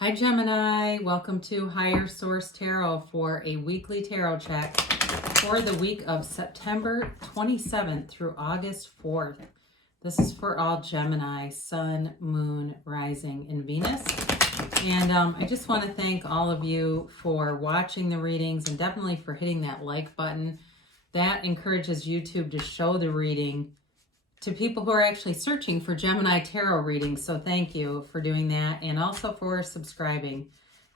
Hi Gemini, welcome to Higher Source Tarot for a weekly tarot check for the week of September 27th through August 4th. This is for all Gemini, Sun, Moon, Rising, and Venus. And I just want to thank all of you for watching the readings and definitely for hitting that like button. That encourages YouTube to show the reading to people who are actually searching for Gemini tarot readings. So thank you for doing that, and also for subscribing.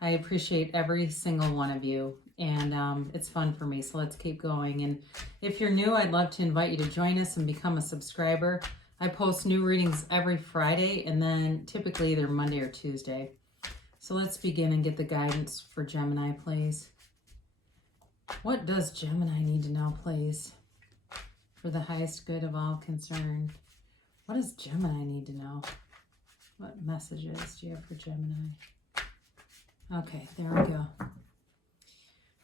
I appreciate every single one of you, and it's fun for me, so let's keep going. And if you're new, I'd love to invite you to join us and become a subscriber. I post new readings every Friday, and then typically either Monday or Tuesday. So let's begin and get the guidance for Gemini, please. What does Gemini need to know, please? For the highest good of all concerned. What does Gemini need to know? What messages do you have for Gemini? Okay, there we go.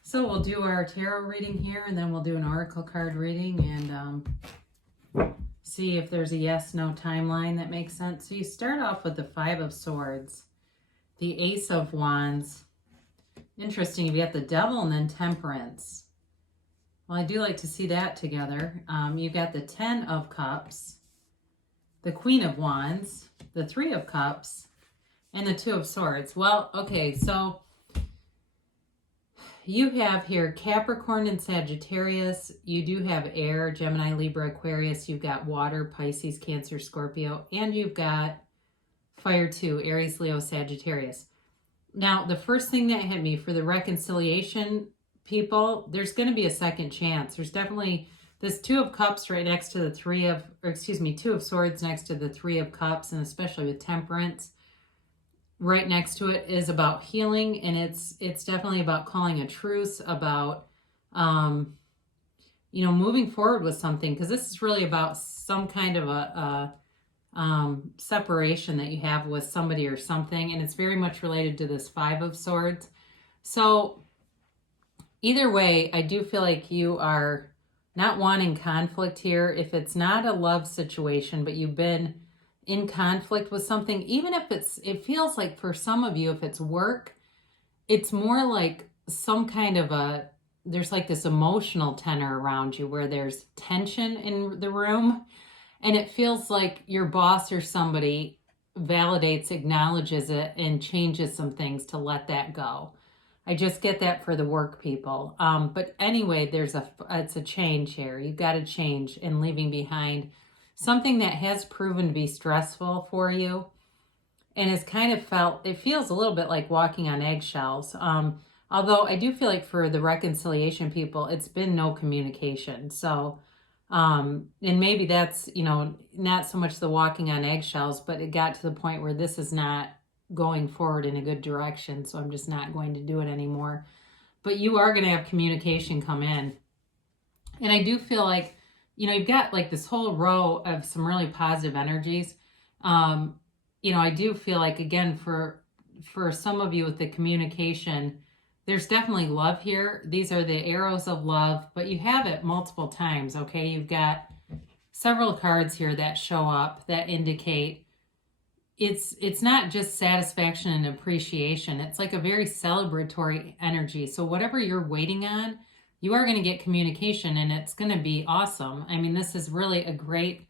So we'll do our tarot reading here, and then we'll do an oracle card reading and see if there's a yes-no timeline that makes sense. So you start off with the Five of Swords, the Ace of Wands. Interesting, you got the Devil and then Temperance. Well, I do like to see that together. You got the Ten of Cups, the Queen of Wands, the Three of Cups, and the Two of Swords. Well, okay, so you have here Capricorn and Sagittarius. You do have air, Gemini, Libra, Aquarius. You've got water, Pisces, Cancer, Scorpio. And you've got fire too, Aries, Leo, Sagittarius. Now, the first thing that hit me for the reconciliation people, there's going to be a second chance. There's definitely this Two of Cups right next to the Two of Swords next to the Three of Cups, and especially with Temperance right next to it is about healing, and it's definitely about calling a truce, about moving forward with something, because this is really about some kind of a separation that you have with somebody or something, and it's very much related to this Five of Swords. So either way, I do feel like you are not wanting conflict here. If it's not a love situation, but you've been in conflict with something, even if it feels like for some of you, if it's work, it's more like some kind of there's like this emotional tenor around you where there's tension in the room, and it feels like your boss or somebody validates, acknowledges it, and changes some things to let that go. I just get that for the work people. But anyway, it's a change here. You've got to change and leaving behind something that has proven to be stressful for you and has kind of it feels a little bit like walking on eggshells. Although I do feel like for the reconciliation people, it's been no communication. So, and maybe that's, not so much the walking on eggshells, but it got to the point where this is not going forward in a good direction, so I'm just not going to do it anymore. But you are going to have communication come in, and I do feel like you've got like this whole row of some really positive energies. I do feel like, again, for some of you with the communication, there's definitely love here. These are the arrows of love, but you have it multiple times. Okay, you've got several cards here that show up that indicate it's not just satisfaction and appreciation. It's like a very celebratory energy. So whatever you're waiting on, you are going to get communication, and it's going to be awesome. I mean, this is really a great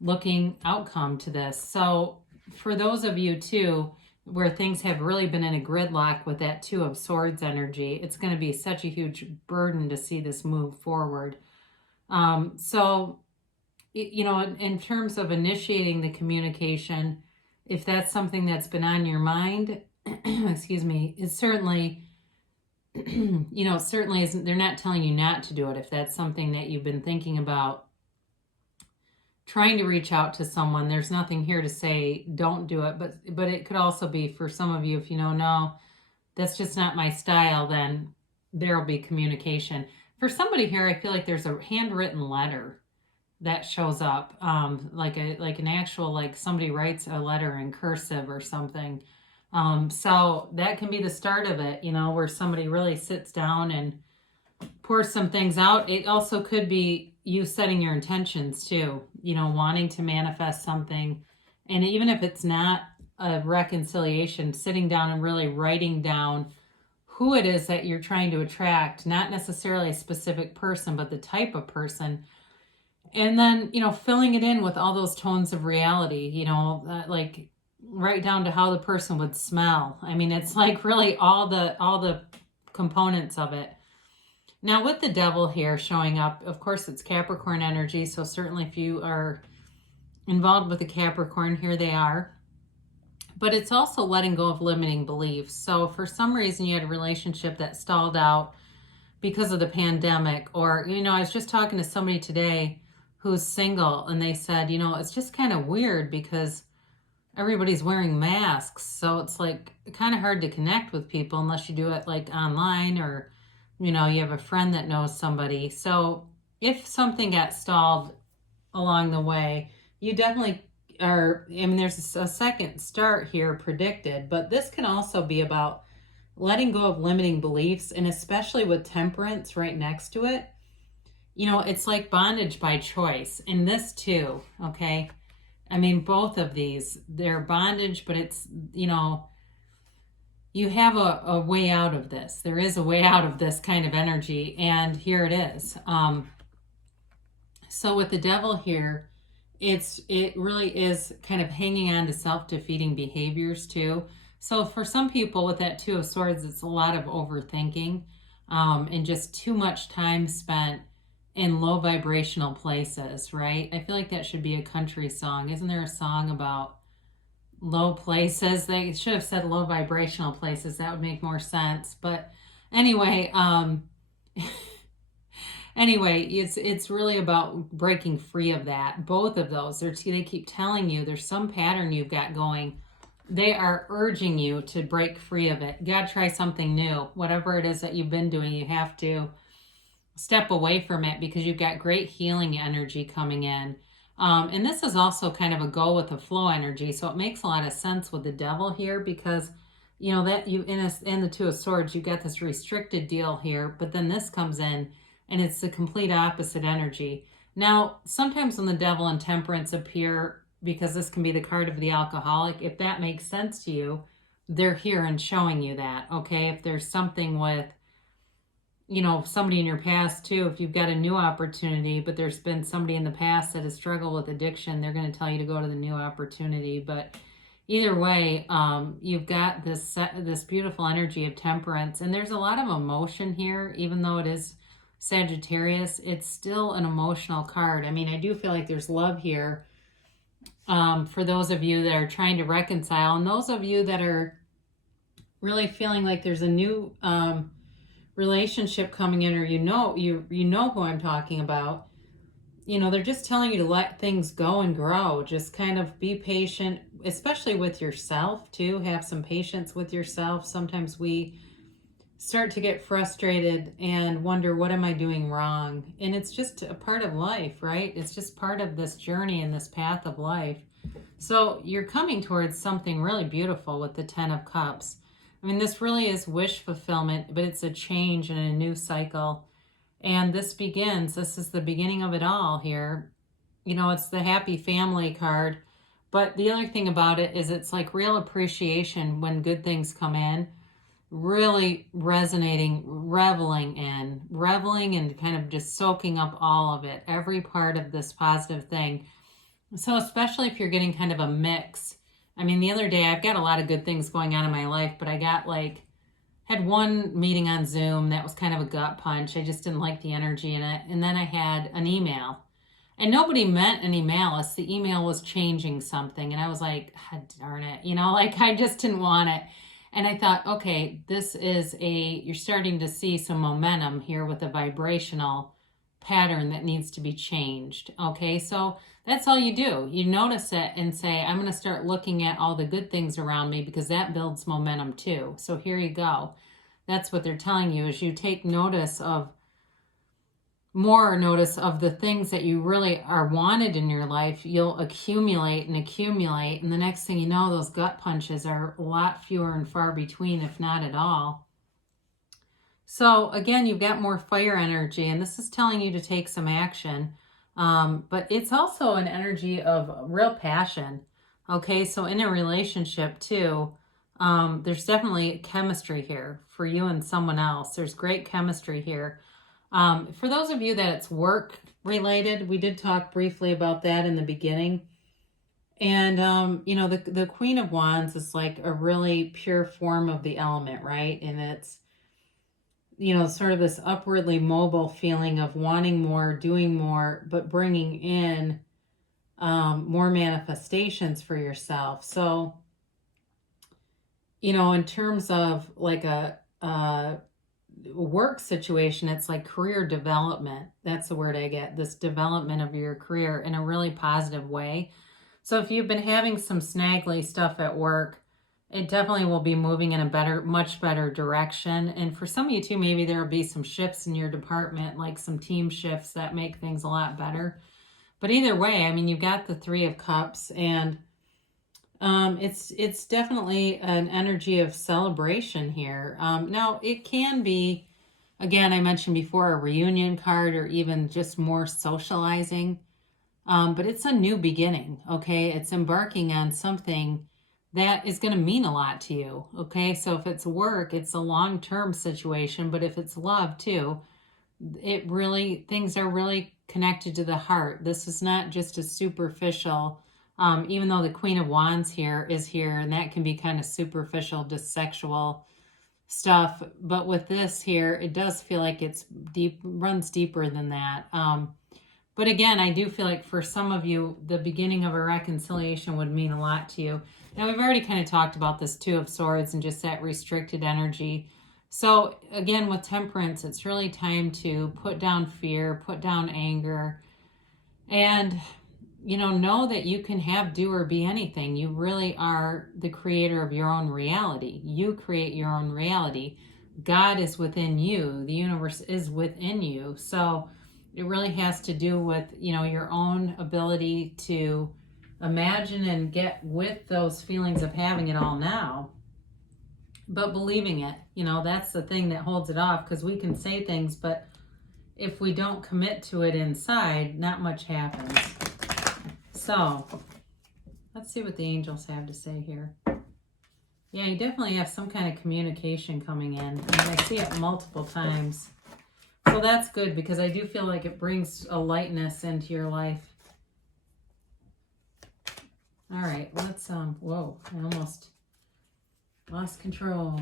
looking outcome to this. So for those of you too, where things have really been in a gridlock with that Two of Swords energy, it's going to be such a huge burden to see this move forward. So, in terms of initiating the communication, if that's something that's been on your mind, excuse me, it's certainly, certainly isn't, they're not telling you not to do it. If that's something that you've been thinking about trying to reach out to someone, there's nothing here to say don't do it. But it could also be for some of you, if no, that's just not my style, then there'll be communication. For somebody here, I feel like there's a handwritten letter that shows up, like an actual, like somebody writes a letter in cursive or something. So that can be the start of it, where somebody really sits down and pours some things out. It also could be you setting your intentions too, wanting to manifest something. And even if it's not a reconciliation, sitting down and really writing down who it is that you're trying to attract, not necessarily a specific person, but the type of person. And then, filling it in with all those tones of reality, like right down to how the person would smell. I mean, it's like really all the components of it. Now with the devil here showing up, of course it's Capricorn energy. So certainly if you are involved with the Capricorn, here they are. But it's also letting go of limiting beliefs. So for some reason you had a relationship that stalled out because of the pandemic, or, I was just talking to somebody today who's single, and they said, it's just kind of weird because everybody's wearing masks. So it's like kind of hard to connect with people unless you do it like online, or, you have a friend that knows somebody. So if something got stalled along the way, you definitely there's a second start here predicted, but this can also be about letting go of limiting beliefs, and especially with temperance right next to it. It's like bondage by choice. And this too, okay? I mean, both of these, they're bondage, but it's, you have a way out of this. There is a way out of this kind of energy, and here it is. So with the devil here, it really is kind of hanging on to self-defeating behaviors too. So for some people with that Two of Swords, it's a lot of overthinking and just too much time spent in low vibrational places, right? I feel like that should be a country song. Isn't there a song about low places? They should have said low vibrational places. That would make more sense. But anyway, it's really about breaking free of that. Both of those, they keep telling you there's some pattern you've got going. They are urging you to break free of it. You got to try something new. Whatever it is that you've been doing, you have to step away from it because you've got great healing energy coming in. And this is also kind of a go with the flow energy. So it makes a lot of sense with the devil here because, that you in the Two of Swords, you got this restricted deal here, but then this comes in and it's the complete opposite energy. Now, sometimes when the devil and temperance appear, because this can be the card of the alcoholic, if that makes sense to you, they're here and showing you that, okay? If there's something with, somebody in your past too, if you've got a new opportunity, but there's been somebody in the past that has struggled with addiction, they're going to tell you to go to the new opportunity. But either way, you've got this beautiful energy of temperance, and there's a lot of emotion here, even though it is Sagittarius, it's still an emotional card. I mean, I do feel like there's love here for those of you that are trying to reconcile, and those of you that are really feeling like there's a new relationship coming in, or you know who I'm talking about. They're just telling you to let things go and grow. Just kind of be patient, especially with yourself too. Have some patience with yourself. Sometimes we start to get frustrated and wonder, what am I doing wrong? And it's just a part of life, right? It's just part of this journey and this path of life. So you're coming towards something really beautiful with the Ten of Cups. I mean, this really is wish fulfillment, but it's a change and a new cycle. And this is the beginning of it all here. It's the happy family card. But the other thing about it is it's like real appreciation when good things come in. Really resonating, reveling and kind of just soaking up all of it, every part of this positive thing. So especially if you're getting kind of a mix. I mean, the other day, I've got a lot of good things going on in my life, but I had one meeting on Zoom that was kind of a gut punch. I just didn't like the energy in it. And then I had an email, and nobody meant any malice. The email was changing something, and I was like, ah, darn it, I just didn't want it. And I thought, okay, you're starting to see some momentum here with a vibrational pattern that needs to be changed. Okay, so that's all you do. You notice it and say, I'm going to start looking at all the good things around me because that builds momentum too. So here you go. That's what they're telling you, is you take more notice of the things that you really are wanted in your life. You'll accumulate, and the next thing you know, those gut punches are a lot fewer and far between, if not at all. So again, you've got more fire energy, and this is telling you to take some action. But it's also an energy of real passion. Okay, so in a relationship too, there's definitely chemistry here for you and someone else. There's great chemistry here. For those of you that it's work related, we did talk briefly about that in the beginning. And, you know, the Queen of Wands is like a really pure form of the element, right? And it's, you know, sort of this upwardly mobile feeling of wanting more, doing more, but bringing in more manifestations for yourself. So, you know, in terms of like a work situation, it's like career development. That's the word I get, this development of your career in a really positive way. So if you've been having some snaggly stuff at work, it definitely will be moving in a better, much better direction. And for some of you too, maybe there will be some shifts in your department, like some team shifts that make things a lot better. But either way, I mean, you've got the Three of Cups, and it's definitely an energy of celebration here. Now, it can be, again, I mentioned before, a reunion card or even just more socializing. But it's a new beginning, okay? It's embarking on something that is going to mean a lot to you, okay? So if it's work, it's a long-term situation, but if it's love too, things are really connected to the heart. This is not just a superficial, even though the Queen of Wands here is here, and that can be kind of superficial, just sexual stuff. But with this here, it does feel like it's deep, runs deeper than that. But again, I do feel like for some of you, the beginning of a reconciliation would mean a lot to you. Now, we've already kind of talked about this Two of Swords and just that restricted energy. So again, with Temperance, it's really time to put down fear, put down anger, and, you know that you can have, do, or be anything. You really are the creator of your own reality. You create your own reality. God is within you. The universe is within you. So it really has to do with, you know, your own ability to imagine and get with those feelings of having it all now, but believing it. You know, that's the thing that holds it off, because we can say things, but if we don't commit to it inside, not much happens. So let's see what the angels have to say here. Yeah, you definitely have some kind of communication coming in. And I see it multiple times. So that's good, because I do feel like it brings a lightness into your life. All right, let's, whoa, I almost lost control.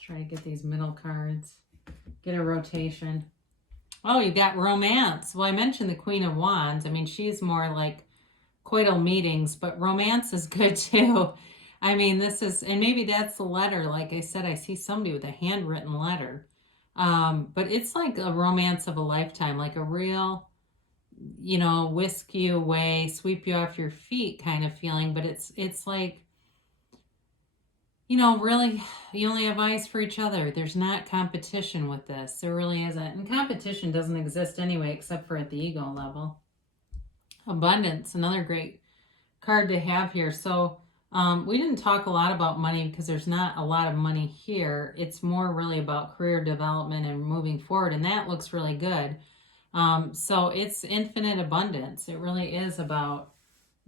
Try to get these middle cards. Get a rotation. Oh, you got romance. Well, I mentioned the Queen of Wands. I mean, she's more like coital meetings, but romance is good too. I mean, this is, and maybe that's the letter. Like I said, I see somebody with a handwritten letter. But it's like a romance of a lifetime, like a real, you know, whisk you away, sweep you off your feet kind of feeling. But it's like, you know, really, you only have eyes for each other. There's not competition with this. There really isn't. And competition doesn't exist anyway, except for at the ego level. Abundance, another great card to have here. So we didn't talk a lot about money, because there's not a lot of money here. It's more really about career development and moving forward, and that looks really good. So it's infinite abundance. It really is about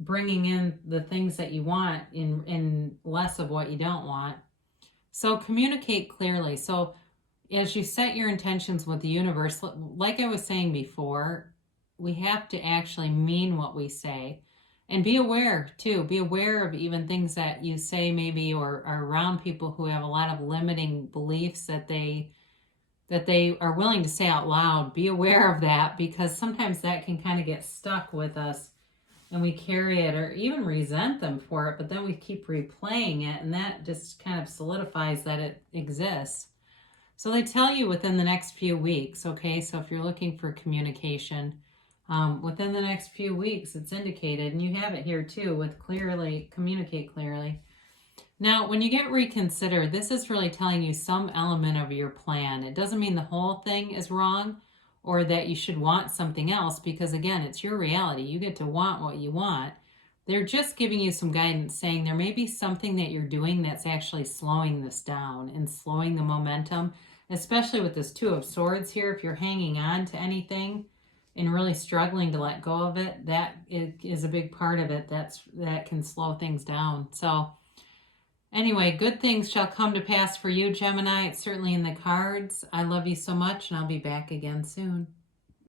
bringing in the things that you want in less of what you don't want. So communicate clearly. So as you set your intentions with the universe, like I was saying before, we have to actually mean what we say. And be aware too. Be aware of even things that you say maybe, or are around people who have a lot of limiting beliefs that they are willing to say out loud. Be aware of that, because sometimes that can kind of get stuck with us, and we carry it or even resent them for it, but then we keep replaying it, and that just kind of solidifies that it exists. So they tell you within the next few weeks, okay? So if you're looking for communication, within the next few weeks, it's indicated, and you have it here too with clearly, communicate clearly. Now, when you get reconsidered, this is really telling you some element of your plan. It doesn't mean the whole thing is wrong or that you should want something else, because again, it's your reality. You get to want what you want. They're just giving you some guidance, saying there may be something that you're doing that's actually slowing this down and slowing the momentum, especially with this Two of Swords here. If you're hanging on to anything, and really struggling to let go of it, that is a big part of it. That can slow things down. So anyway, good things shall come to pass for you, Gemini. It's certainly in the cards. I love you so much, and I'll be back again soon.